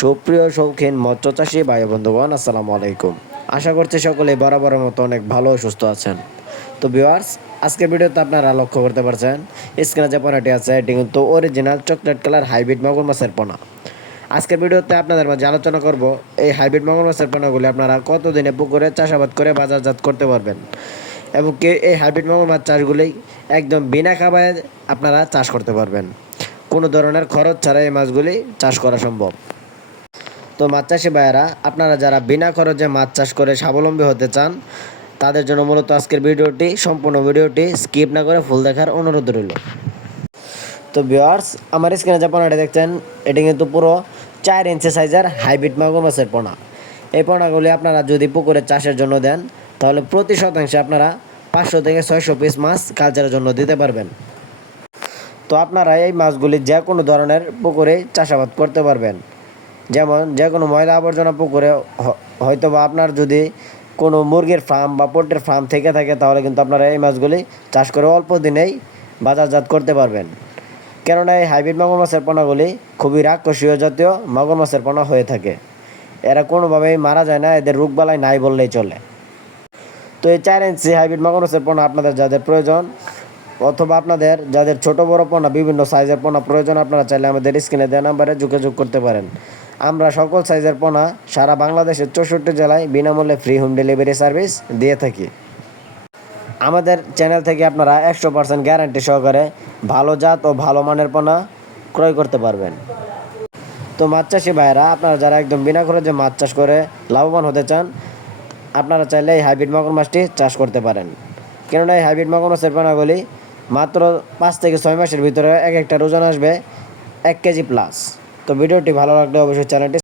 সুপ্রিয় শৌখিন মৎস্য চাষী ভাই বন্ধুগণ, আসসালামু আলাইকুম। আশা করছি সকলে বরাবরের মতো অনেক ভালো ও সুস্থ আছেন। তো ভিউয়ার্স, আজকের ভিডিওতে আপনারা লক্ষ্য করতে পারছেন স্ক্রিনে যে পোনাটি আছে এটি কিন্তু অরিজিনাল চকলেট কালার হাইব্রিড মাগুর মাছের পোনা। আজকের ভিডিওতে আপনাদের মাঝে আলোচনা করব এই হাইব্রিড মাগুর মাছের পোনাগুলি আপনারা কতদিনে পুকুরে চাষাবাদ করে বাজারজাত করতে পারবেন, এবং এই হাইব্রিড মাগুর মাছ চাষগুলি একদম বিনা খাবারে আপনারা চাষ করতে পারবেন। কোনো ধরনের খরচ ছাড়া এই মাছগুলি চাষ করা সম্ভব। তো মাছ চাষি ভাইয়েরা, আপনারা যারা বিনা খরচে মাছ চাষ করে স্বাবলম্বী হতে চান তাদের জন্য মূলত আজকের ভিডিওটি, সম্পূর্ণ ভিডিওটি স্কিপ না করে ফুল দেখার অনুরোধ রইল। তো ভিউয়ার্স, আমার স্ক্রিনে যে পোনাটি দেখছেন এটি কিন্তু পুরো 4 ইঞ্চি সাইজের হাইব্রিড মাগুর মাছের পোনা। এই পোনাগুলি আপনারা যদি পুকুরে চাষের জন্য দেন তাহলে প্রতি শতাংশে আপনারা 500 থেকে 600 পিস মাছ কালচারের জন্য দিতে পারবেন। তো আপনারা এই মাছগুলি যে কোনো ধরনের পুকুরে চাষাবাদ করতে পারবেন। যেমন যে কোনো ময়লা আবর্জনা পুকুরে, হয়তো বা আপনার যদি কোনো মুরগির ফার্ম বা পোল্ট্রির ফার্ম থেকে থাকে তাহলে কিন্তু আপনারা এই মাছগুলি চাষ করে অল্প দিনেই বাজারজাত করতে পারবেন। কেননা এই হাইব্রিড মাগুর মাছের পোনাগুলি খুবই রাক্ষসীয় জাতীয় মাগুর মাছের পোনা হয়ে থাকে। এরা কোনোভাবেই মারা যায় না, এদের রোগবালাই নাই বললেই চলে। তো এই 4 ইঞ্চি হাইব্রিড মাগুর মাছের পোনা আপনাদের যাদের প্রয়োজন, অথবা আপনাদের যাদের ছোট বড় পোনা বিভিন্ন সাইজের পোনা প্রয়োজন, আপনারা চাইলে আমাদের স্ক্রিনে দেওয়া নাম্বারে যোগাযোগ করতে পারেন। আমরা সকল সাইজের পোনা সারা বাংলাদেশের 64 জেলায় বিনামূল্যে ফ্রি হোম ডেলিভারি সার্ভিস দিয়ে থাকি। আমাদের চ্যানেল থেকে আপনারা 100% গ্যারান্টি সহকারে ভালো জাত ও ভালো মানের পোনা ক্রয় করতে পারবেন। তো মাছ চাষি ভাইয়েরা, আপনারা যারা একদম বিনা খরচে মাছ চাষ করে লাভবান হতে চান, আপনারা চাইলে এই হাইব্রিড মাগুর মাছটি চাষ করতে পারেন। কেননা এই হাইব্রিড মাগুর মাছের পোনাগুলি মাত্র 5 থেকে 6 মাসের ভিতরে এক একটা ওজন আসবে 1 কেজি প্লাস। তো ভিডিওটি ভালো লাগলে অবশ্যই চ্যানেলটি